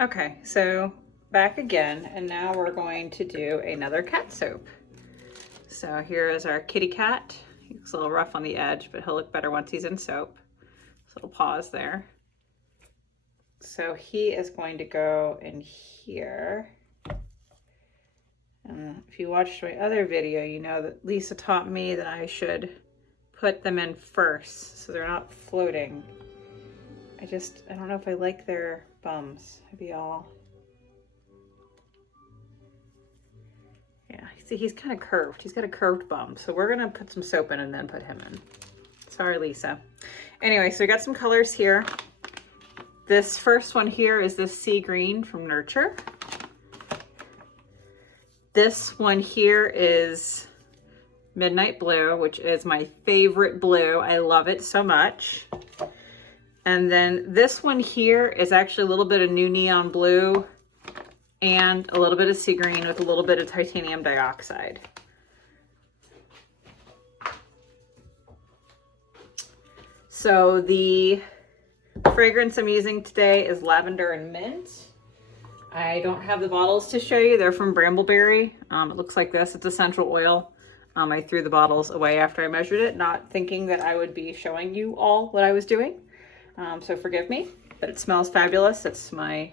Okay, so back again, and now we're going to do another cat soap. So here is our kitty cat. He looks a little rough on the edge, but he'll look better once he's in soap. So little paws there. So he is going to go in here. If you watched my other video, you know that Lisa taught me that I should put them in first so they're not floating. I don't know if I like their bums. Maybe I'll... Yeah, see, he's kind of curved. He's got a curved bum. So we're going to put some soap in and then put him in. Sorry, Lisa. Anyway, so we got some colors here. This first one here is this Seagreen from Nurture. This one here is Midnight Blue, which is my favorite blue. I love it so much. And then this one here is actually a little bit of new neon blue and a little bit of sea green with a little bit of titanium dioxide. So the fragrance I'm using today is Lavender and Mint. I don't have the bottles to show you. They're from Brambleberry. It looks like this. It's essential oil. I threw the bottles away after I measured it, not thinking that I would be showing you all what I was doing. So forgive me, but it smells fabulous. It's my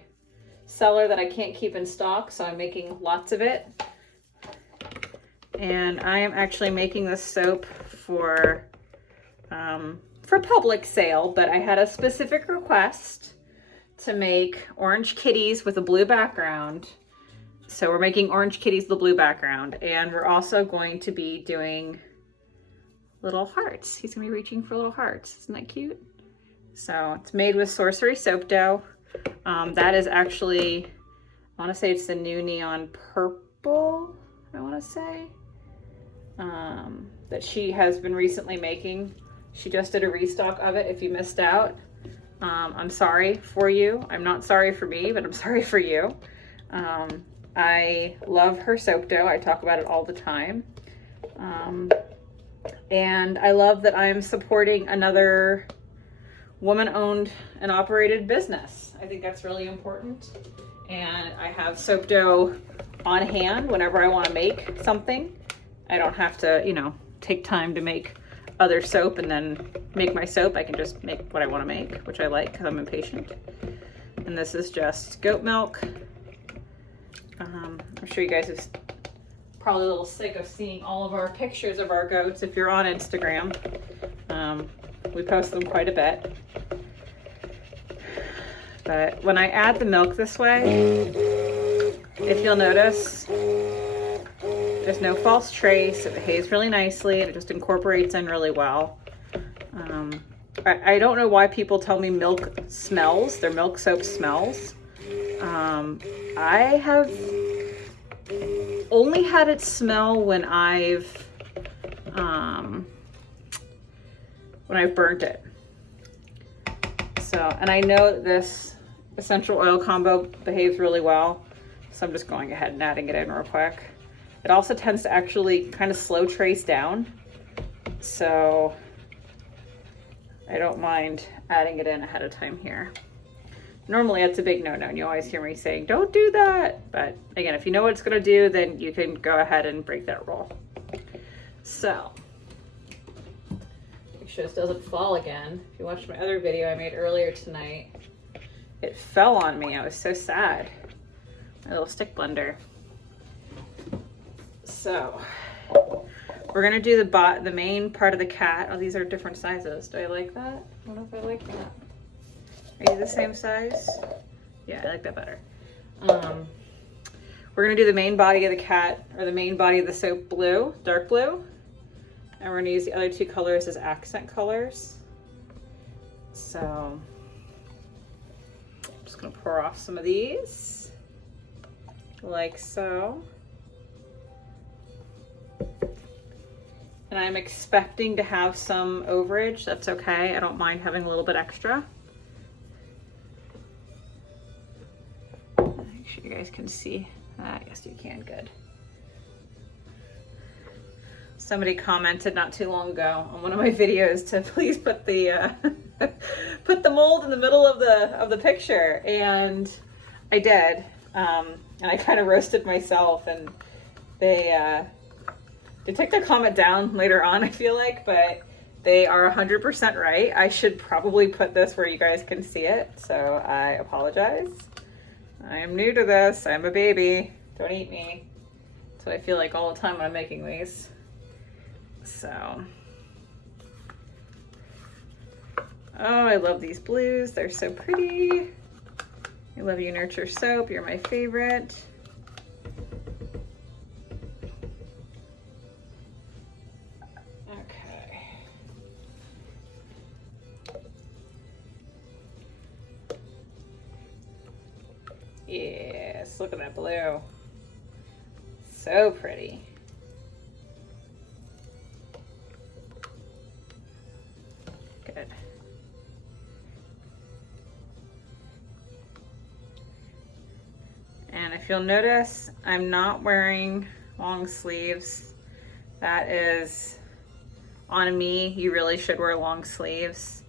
cellar that I can't keep in stock, so I'm making lots of it. And I am actually making this soap for public sale, but I had a specific request to make orange kitties with a blue background. So we're making orange kitties with a blue background, and we're also going to be doing little hearts. He's gonna be reaching for little hearts. Isn't that cute? So it's made with sorcery soap dough. That is actually, I want to say it's the new neon purple, I want to say, that she has been recently making. She just did a restock of it if you missed out. I'm sorry for you. I'm not sorry for me, but I'm sorry for you. I love her soap dough. I talk about it all the time. And I love that I'm supporting another woman-owned and operated business. I think that's really important. And I have soap dough on hand whenever I want to make something. I don't have to, you know, take time to make other soap and then make my soap. I can just make what I want to make, which I like because I'm impatient. And this is just goat milk. I'm sure you guys are probably a little sick of seeing all of our pictures of our goats if you're on Instagram. We post them quite a bit. But when I add the milk this way, if you'll notice, there's no false trace. It behaves really nicely and it just incorporates in really well. I don't know why people tell me milk smells. Their milk soap smells. I have only had it smell when I've burnt it. So, and I know that this essential oil combo behaves really well, so I'm just going ahead and adding it in real quick. It also tends to actually kind of slow trace down, so I don't mind adding it in ahead of time here. Normally it's a big no-no, and you always hear me saying, don't do that. But again, if you know what it's gonna do, then you can go ahead and break that rule. So, make sure this doesn't fall again. If you watched my other video I made earlier tonight, it fell on me. I was so sad. My little stick blender. So, we're gonna do the main part of the cat. Oh, these are different sizes. Do I like that? I don't know if I like that. Are you the same size? Yeah, I like that better. We're gonna do the main body of the cat, or the main body of the soap blue, dark blue. And we're gonna use the other two colors as accent colors. So, I'm just gonna pour off some of these, like so. And I'm expecting to have some overage. That's okay. I don't mind having a little bit extra. Make sure you guys can see. Yes, you can. Good. Somebody commented not too long ago on one of my videos to please put the put the mold in the middle of the picture, and I did, and I kind of roasted myself, and they took their comment down later on, I feel like, but they are 100% right. I should probably put this where you guys can see it, so I apologize. I am new to this. I'm a baby. Don't eat me. That's what I feel like all the time when I'm making these. So, oh, I love these blues. They're so pretty. I love you, Nurture Soap. You're my favorite. Okay. Yes, look at that blue. So pretty. Good. And if you'll notice, I'm not wearing long sleeves. That is on me. You really should wear long sleeves.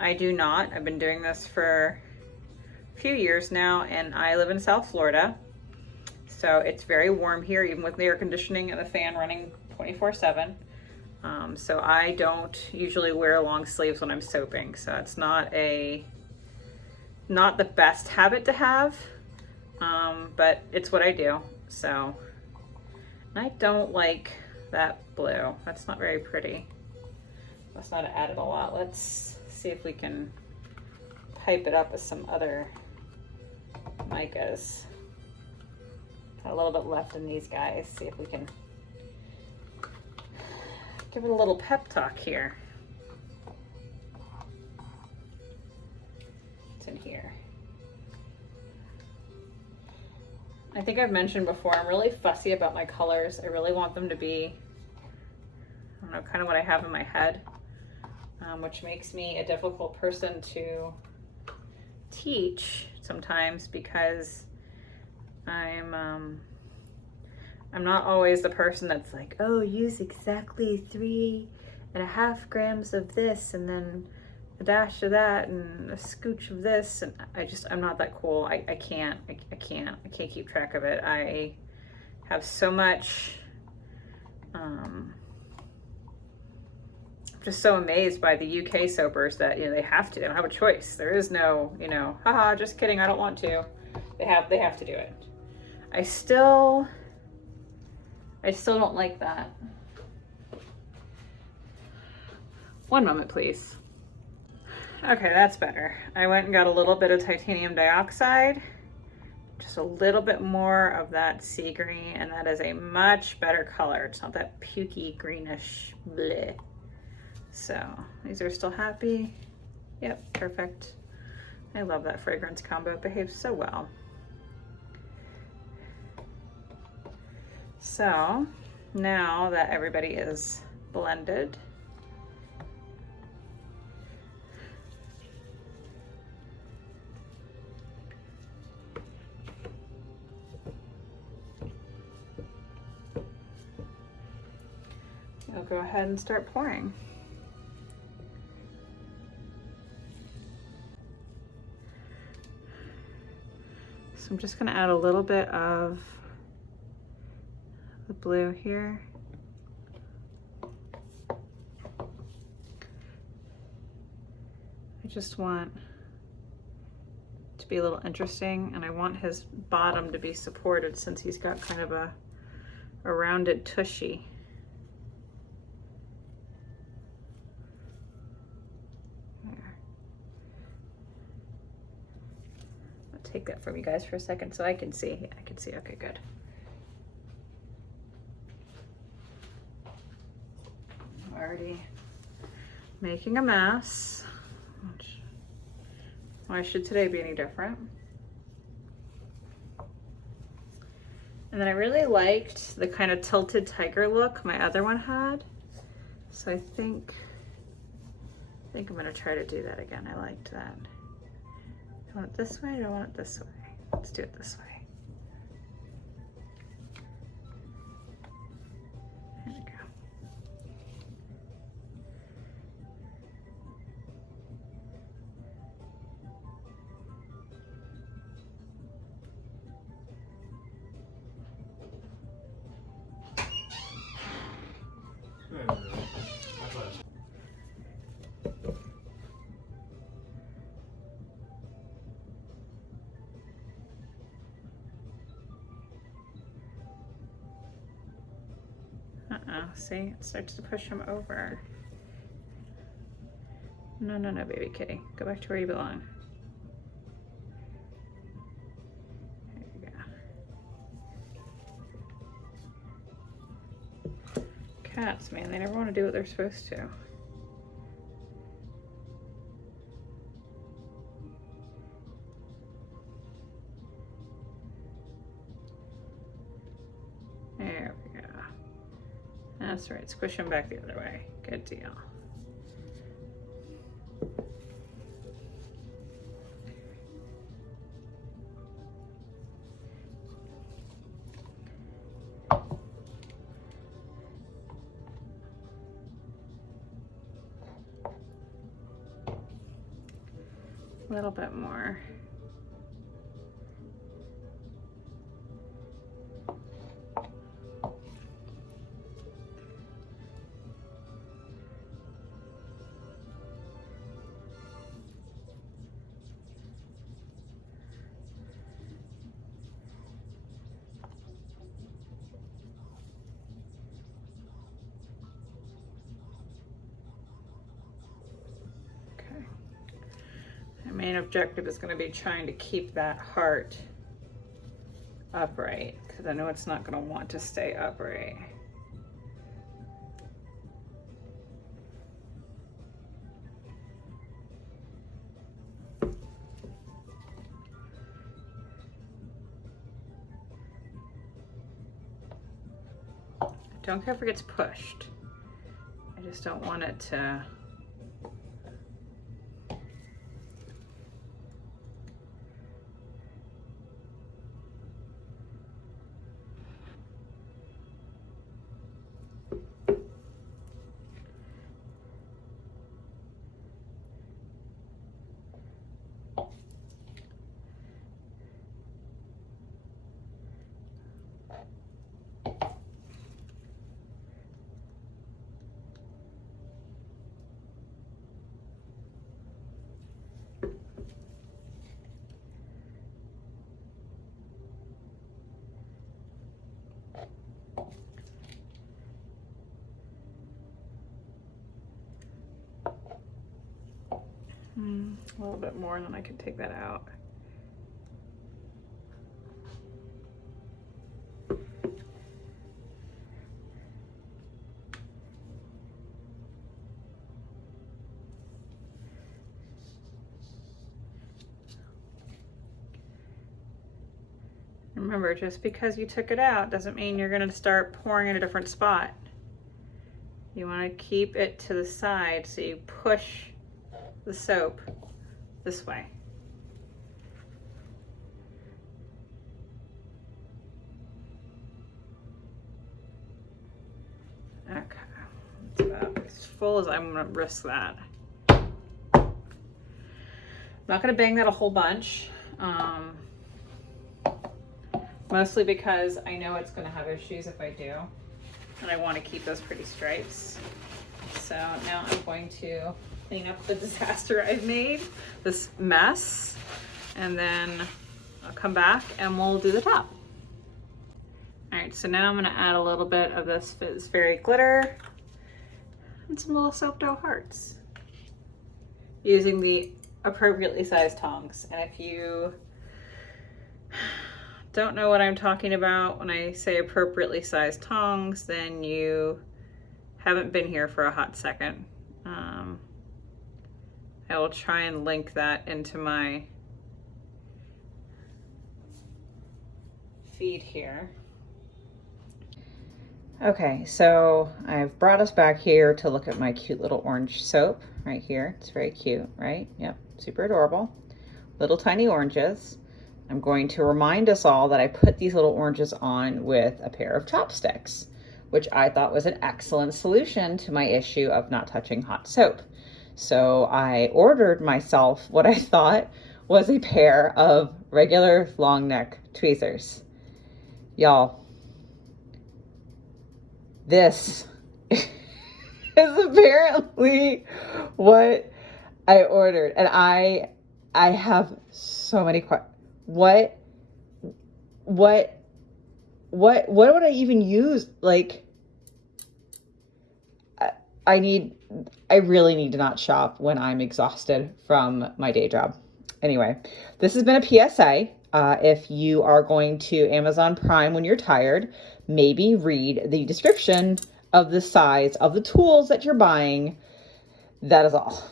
I do not. I've been doing this for a few years now, and I live in South Florida. So it's very warm here, even with the air conditioning and the fan running 24/7. So I don't usually wear long sleeves when I'm soaping. So it's not the best habit to have, but it's what I do. So, and I don't like that blue. That's not very pretty. Must not have added a lot. Let's see if we can pipe it up with some other micas. Got a little bit left in these guys. See if we can give it a little pep talk here. It's in here. I think I've mentioned before, I'm really fussy about my colors. I really want them to be, I don't know, kind of what I have in my head, which makes me a difficult person to teach sometimes because I'm not always the person that's like, oh, use exactly 3.5 grams of this and then a dash of that and a scooch of this, and I'm not that cool. I can't keep track of it. I have so much, I'm just so amazed by the UK soapers that, they have to, they don't have a choice. There is no, haha, just kidding, I don't want to. They have to do it. I still don't like that. One moment, please. Okay, that's better. I went and got a little bit of titanium dioxide, just a little bit more of that Seagreen, and that is a much better color. It's not that pukey greenish bleh. So these are still happy. Yep, perfect. I love that fragrance combo. It behaves so well. So now that everybody is blended, I'll go ahead and start pouring. So I'm just going to add a little bit of the blue here. I just want it to be a little interesting, and I want his bottom to be supported since he's got kind of a rounded tushy. Take that from you guys for a second so I can see. Yeah, I can see. Okay, good. I'm already making a mess. Why should today be any different? And then I really liked the kind of tilted tiger look my other one had. So I think I'm gonna try to do that again. I liked that. Do I want it this way or do I want it this way? Let's do it this way. There we go. See, it starts to push him over. No, no, no, baby kitty. Go back to where you belong. There you go. Cats, man, they never want to do what they're supposed to. There we go. That's right, squish him back the other way. Good deal. A little bit more. Main objective is going to be trying to keep that heart upright, because I know it's not going to want to stay upright. I don't care if it gets pushed. I just don't want it to. A little bit more, and then I can take that out. Remember, just because you took it out doesn't mean you're going to start pouring in a different spot. You want to keep it to the side so you push the soap this way. Okay, that's about as full as I'm going to risk that. I'm not going to bang that a whole bunch, mostly because I know it's going to have issues if I do, and I want to keep those pretty stripes. So now I'm going to clean up the disaster I've made, this mess, and then I'll come back and we'll do the top. All right, so now I'm gonna add a little bit of this Fizz Fairy glitter and some little soap dough hearts using the appropriately sized tongs. And if you don't know what I'm talking about when I say appropriately sized tongs, then you haven't been here for a hot second. I will try and link that into my feed here. Okay, so I've brought us back here to look at my cute little orange soap right here. It's very cute, right? Yep, super adorable. Little tiny oranges. I'm going to remind us all that I put these little oranges on with a pair of chopsticks, which I thought was an excellent solution to my issue of not touching hot soap. So I ordered myself what I thought was a pair of regular long neck tweezers. Y'all, this is apparently what I ordered. And I have so many questions. What would I even use? Like, I really need to not shop when I'm exhausted from my day job. Anyway, this has been a PSA. If you are going to Amazon Prime when you're tired, maybe read the description of the size of the tools that you're buying. That is all.